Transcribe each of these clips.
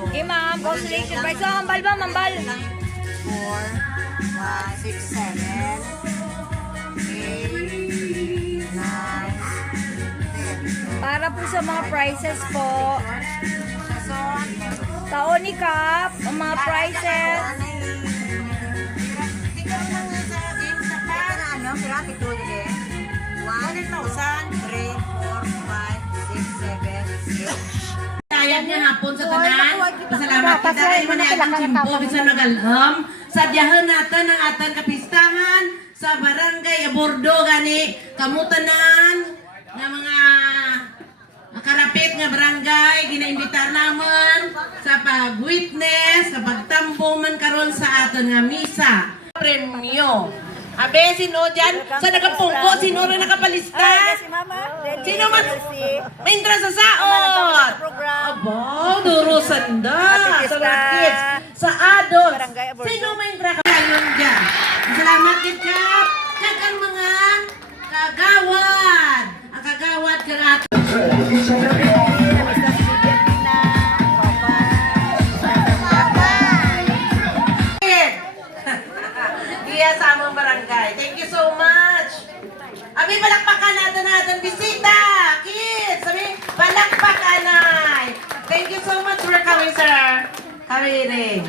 Okay, ma'am. Consolation prize. So, mambal ba? Mambal. 4, 1, 6, 7, 8, 9, 10. Para po sa mga prizes po. Sason. Taon ni Kap. Ang mga prizes. Ikaw lang sa game sa para ano, sila tituloy din. 1,000, 3, 4, 5, 6, 7, 8. Ayat niya hapon sa tanan. Pasalamat kita ay man atong timpo bisan nagalham. Sadyahan natin ang atang kapistahan sa barangay Abordo gani kamutanan nga mga karapit nga barangay ginaimbitar naman sa pag-witness, sa pagtambo man karon sa aton nga misa. Premyo. Abe, sino dyan? Sa nakapungko, sino rin nakapalista? Sino man? May intra sa saot! Aba, durusan da! Sa mga kids, sa adults. Sino may intra ka? Ayun dyan. Salamat kit Kap. Kag ang mga kagawad. Ang kagawad kang ato. Iya sa among barangay. Thank you so much. Abi, palakpakan natin bisita. Kids, abi, palakpakan ay. Thank you so much for coming, sir. Kariring.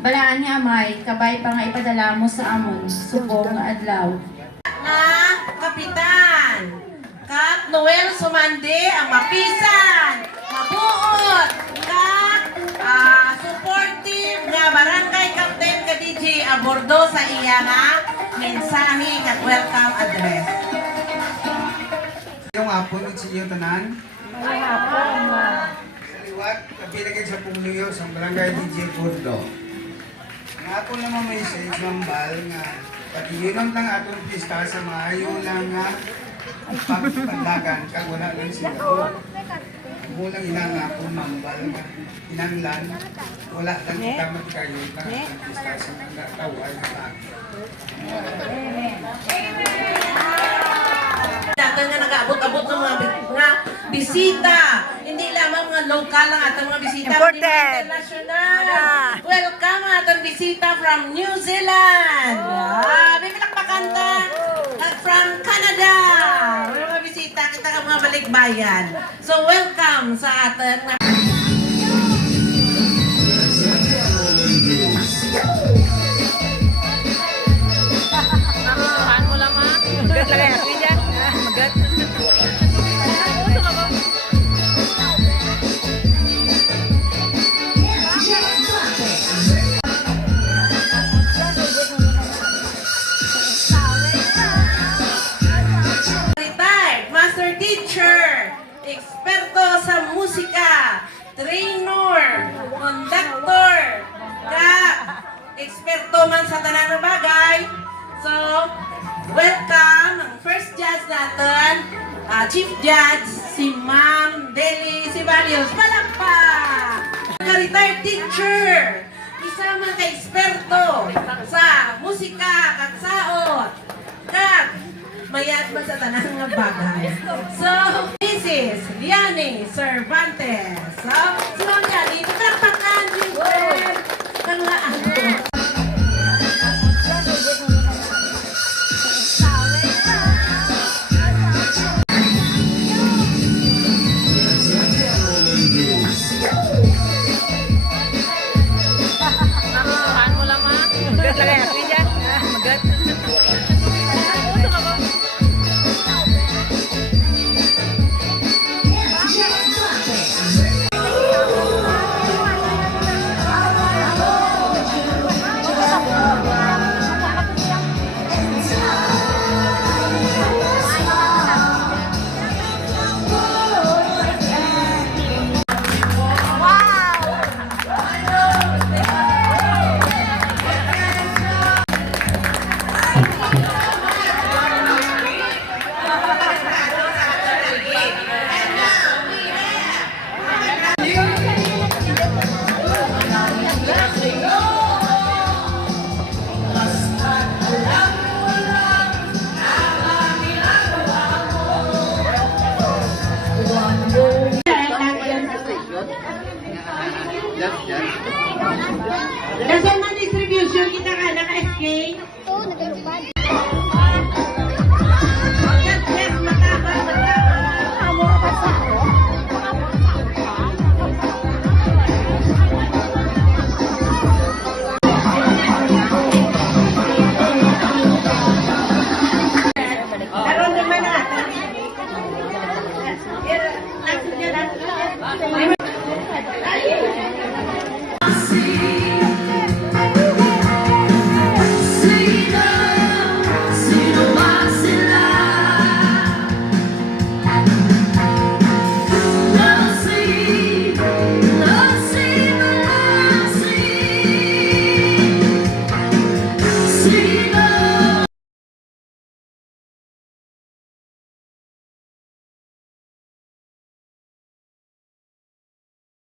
Balaan niya amay, kabay pa nga ipadala mo sa amon, subong nga adlaw. Nga, Kapitan. Kap Noel Sumande, ang mapisan, mabuot, kap, supportive nga barangay captain ka DJ Abordo sa iya nga mensahe kat welcome address. Yung hapon at sa iyo tanan. Liwat, kapilagay sa Pumliyo sa barangay DJ Bordo. Ang hapon naman may message mambal nga patiginom lang atong pista sa maayo lang nga pagpandagan kag wala lang sila. Mulang inangako mambal nga inanglan wala lang kita magkayo na atong pista sa mga taway na Datan nga nag-abot-abot ng mga bisita. Hindi lamang mga local ang atong mga bisita, kundi mga international. Welcome ang atong bisita from New Zealand. Bibilakpakan ta. From Canada. Mga bisita, kita ka mga balikbayan. So welcome sa ating Magat lang yan. Yan. Magat. retired master teacher, eksperto sa musika, trainer, conductor, kap, eksperto man sa tanan nga bagay. So, welcome ang first judge natin, Chief Judge, si Ma'am Deli Sibalios. Palakpak! Retired teacher, isa man ka-eksperto sa musika, kaksaot, kag mayat man sa tanan nga bagay. So, Mrs. Liane Cervantes. So, si Ma'am Liane, palakpakan, Giselle. Kanglaan ko. Magat lang yan. Yan. Magat. Nasaan na distribution kita ka? Naka-SK? Yes, yes, mataba. Karon naman na.